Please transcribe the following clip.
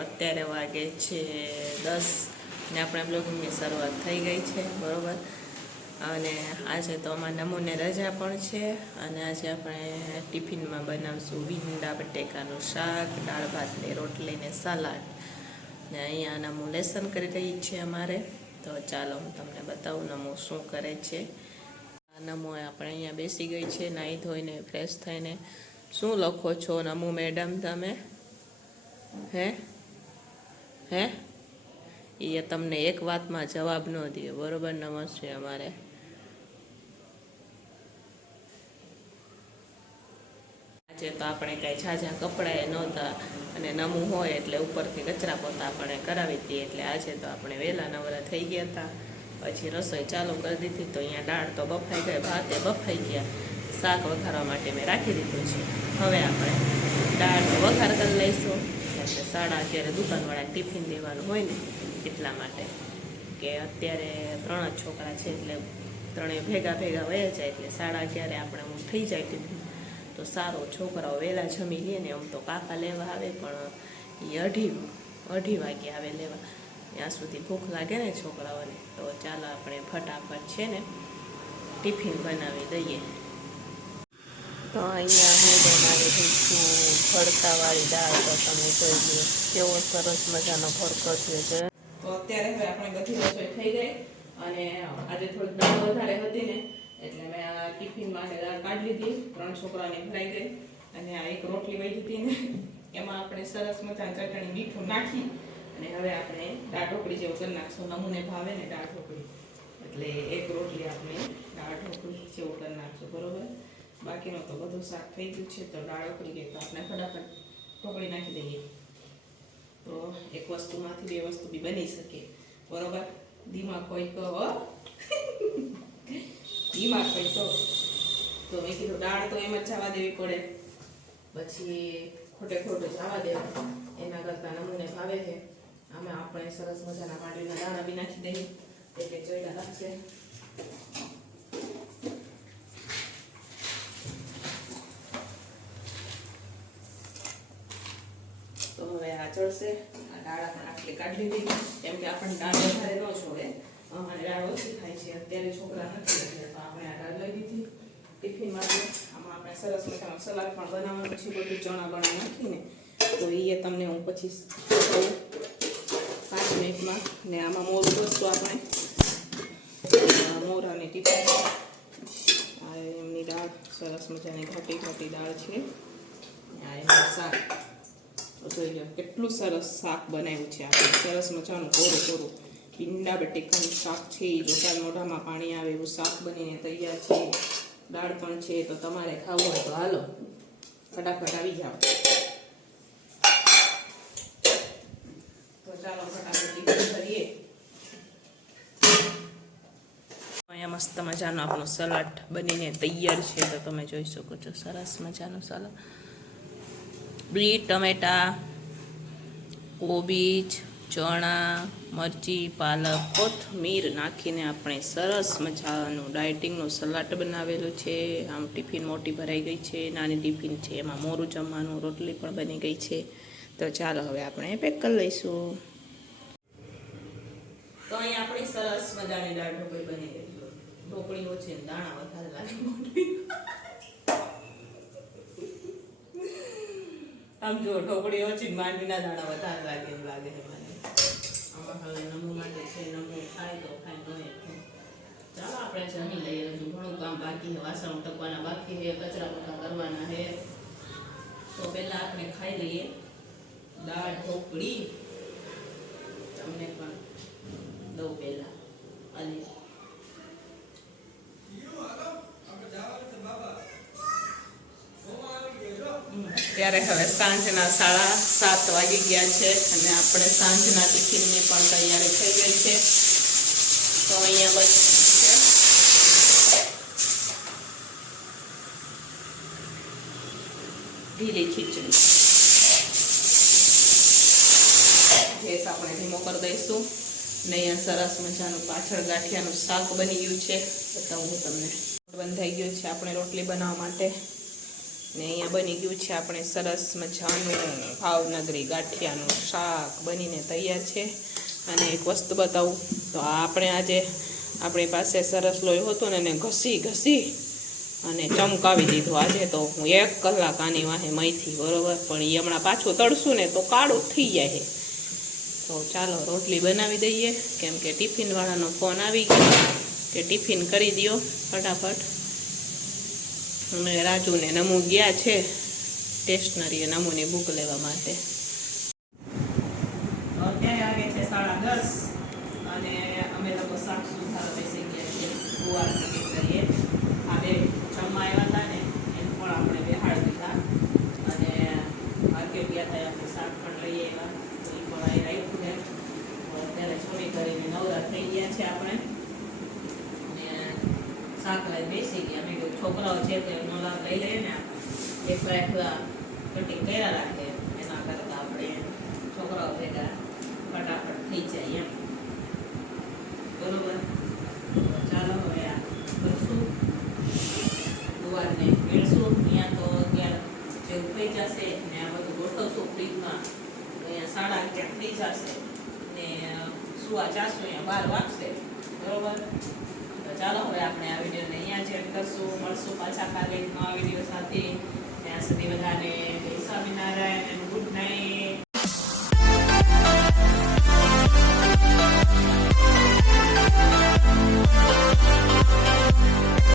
અત્યારે વાગે છે દસ ને આપણે બ્લોગિંગની શરૂઆત થઈ ગઈ છે, બરોબર? અને આજે તો અમારા નમૂને રજા પણ છે, અને આજે આપણે ટિફિનમાં બનાવશું ભીંડા, બટેકાનું શાક, દાળ ભાત ને રોટલી ને સલાડ. ને અહીંયા નમુ લેસન કરી રહી છે અમારે. તો ચાલો હું તમને બતાવું નમુ શું કરે છે. આ નમો આપણે અહીંયા બેસી ગઈ છે, નાહી ધોઈને, ફ્રેશ થઈને. શું લખો છો? નમુ મેડમ, તમે? હે? હે? એ તમને એક વાતમાં જવાબ ન દે. બરોબર? નમસ્તે અમારે. આજે તો આપણે કાંઈ ઝાઝા કપડાએ નહોતા અને નમું હોય એટલે ઉપરથી કચરા પોતા આપણે કરાવી દઈએ એટલે આજે તો આપણે વહેલા નવરા થઈ ગયા હતા. પછી રસોઈ ચાલુ કરી દીધી. તો અહીંયા દાળ તો બફાઈ ગઈ, ભાતે બફાઈ ગયા. શાક વઘારવા માટે મેં રાખી દીધું છે. હવે આપણે દાળનો વઘાર કરી લઈશું. એટલે સાડા અત્યારે દુકાનવાળા ટિફિન દેવાનું હોય ને એટલા માટે. કે અત્યારે ત્રણ જ છોકરા છે એટલે ત્રણેય ભેગા ભેગા વયા જાય એટલે સાડા અગિયારે આપણે હું થઈ જાય ટિફિન. તો સારો છોકરાઓ વહેલા જમી લે ને આમ તો કાકા લેવા આવે પણ એ અઢી અઢી વાગે આવે લેવા. ત્યાં સુધી ભૂખ લાગે ને છોકરાઓને. તો ચાલો આપણે ફટાફટ છે ને ટિફિન બનાવી દઈએ. તો અહીંયા હું બનાવી રહી છું દાળ તો તમે જોઈ લો. કેવો સરસ મજાનો ભડકો છે તો અત્યારે હવે આપણે બધી રસોઈ થઈ ગઈ. અને આજે થોડીક દાળ વધારે હતી ને, એટલે મેં આ ટિફિનમાં દાળ કાઢી લીધી. ત્રણ છોકરાને ભરાઈ ગઈ. અને આ એક રોટલી વહી હતી ને, એમાં આપણે સરસ મજાની ચટણી મીઠું નાખી. અને હવે આપણે દાળ ઢોકળી જેવું કરી નાખશું. નમૂને ભાવે ને દાળ ઢોકળી. એટલે એક રોટલી આપણે દાળ ઢોકળી જેવું કરી નાખશું, બરોબર? બાકીનું તો બધું શાક થઈ ગયું છે, તો દાળ ઉકળી ગઈ, તો આપણે ફટાફટ ઢોકળી નાખી દઈએ. તો એક વસ્તુમાંથી બે વસ્તુ બી બની શકે. બરોબર? દિમાગ કોઈ તો ધીમા કોઈ તો તો મેં કીધું, દાળ તો એમ જ જવા દેવી પડે. પછી ખોટે ખોટું જવા દેવા એના કરતાં નમૂને ભાવે છે. આમાં આપણે સરસ મજાના પાડીના દાણા બી નાખી દઈએ. એટલે જોઈને લાગશે આ ચડશે આ દાળ આપણે આટલી કાઢી લીધી. કેમ કે આપણને દાળ વધારે ન જોવે. અમારે દાળ ઓછી થાય છે. અત્યારે છોકરા નથી તો આપણે આ દાળ લઈ લીધી. ટિફિન માટે. આમાં આપણે સરસ મજાનો સલાડ પણ બનાવવાનું છે. બધું ચણા બણા નાખીને. તો એ તમને હું પછી પાંચ મિનિટમાં. ને આમાં મોરું વસ્તુ આપણે. મોર મોરાની ટિફિન. એમની દાળ સરસ મજાની ઘટી ઘટી દાળ છે. આ એમનું શાક. જોઈ લો કેટલું સરસ શાક બનાવ્યું છે આપણે સરસ મજાનું કોરું કોરું ભીંડા બટેકાનું શાક છે એ જોતા મોઢામાં પાણી આવે એવું શાક બનીને તૈયાર છે. દાળ પણ છે, તો તમારે ખાવું હોય તો હાલો. ફટાફટ આવી જાઓ. મસ્ત મજાનું આપણું સલાડ બનીને તૈયાર છે, તો તમે જોઈ શકો છો સરસ મજાનું સલાડ. બીટ ટમેટા, કોબીજ, ચણા, મરચી, પાલક, કોથમીર નાખીને આપણે સરસ મજાનું ડાયટિંગનું સલાડ બનાવેલું છે. આમ ટિફિન મોટી ભરાઈ ગઈ છે, નાની ટિફિન છે, એમાં મોરું જમવાનું, રોટલી પણ બની ગઈ છે. તો ચાલો હવે આપણે પેક કરી લઈશું. તો અહીંયા આપણી સરસ મજાની દાળ ઢોકળી બની ગઈ ઢોકળીઓ છે દાણા વધારે લાગે આમ જો ઢોકળી ઓછી માંડવીના દાણા વધારે લાગે એમ લાગે છે મને. આમાં હવે નમુ માટે છે, નમુ ખાય તો ખાય ન એ ચાલો, આપણે જમી લઈએ. હજુ ઘણું કામ બાકી છે. વાસણ ટકવાના બાકી છે કરવાના છે. તો પહેલાં આપણે ખાઈ લઈએ. દાળ, ઢોકળી તમને પણ દઉં પહેલા અને ત્યારે હવે સાંજના સાડા સાત વાગી ગયા છે અને આપણે સાંજના ટિફિનની પણ તૈયારી થઈ ગઈ છે. તો અહીંયા બસ ઢીલી ખીચડી. ગેસ આપણે ધીમો કરી દઈશું. ને અહીંયા સરસ મજાનું પાછળ ગાંઠિયાનું શાક બની ગયું છે. બતાવું હું તમને બંધાઈ ગયું છે આપણે રોટલી બનાવવા માટે. ને અહીંયા બની ગયું છે આપણે સરસ મજાનું ભાવનગરી ગાંઠિયાનું શાક બનીને તૈયાર છે. અને એક વસ્તુ બતાવું, તો આપણે આજે આપણી પાસે સરસ લોહી હતો ને એને ઘસી ઘસી અને ચમકાવી દીધું આજે. તો હું એક કલાક આની વાહે મહીથી બરોબર, પણ એ હમણાં પાછું તળશું ને તો કાળું થઈ જાય. તો ચાલો રોટલી બનાવી દઈએ. કેમ કે ટિફિનવાળાનો ફોન આવી ગયો. કે ટિફિન કરી દ્યો, ફટાફટ. અને રાજુને નમુ ગયા છે સ્ટેશનરી નમૂની બુક લેવા માટે. અત્યારે વાગે છે સાડા દસ અને અમે લોકો શાક સુધારો બેસી ગયા છીએ ગુવાર કરીએ. આ બે જમવા હતા ને, એમ પણ આપણે બેહાડી દીધા. અને માર્કેટ ગયા હતા શાક પણ લઈ એવા તો એ પણ અહીં કરીને નવરા થઈ ગયા છે આપણે. અને શાક લઈ બેસી ગયા. છોકરાઓ છે તો એમનો લાભ લઈ લઈએ ને એકલા એકલા કટિંગ કર્યા રાખે. એના કરતાં આપણે છોકરાઓ ભેગા ફટાફટ થઈ જાય એમ. બરોબર? ચાલો હવે આ કરશું. ગુવારને મેળશું. અહીંયા તો અત્યારે જે થઈ જશે ને આ બધું ગોઠવશું ફ્રીજમાં. અહીંયા સાડા અગિયાર થઈ જશે. ને સુવા જાશું, અહીંયા બાર વાગશે. બરોબર? ચાલો, હવે આપણે આ વિડીયોને અહીંયા ચેક કરશું. મળશું પાછા કાલે નવા વીડિયો સાથે. ત્યાં સુધી બધાને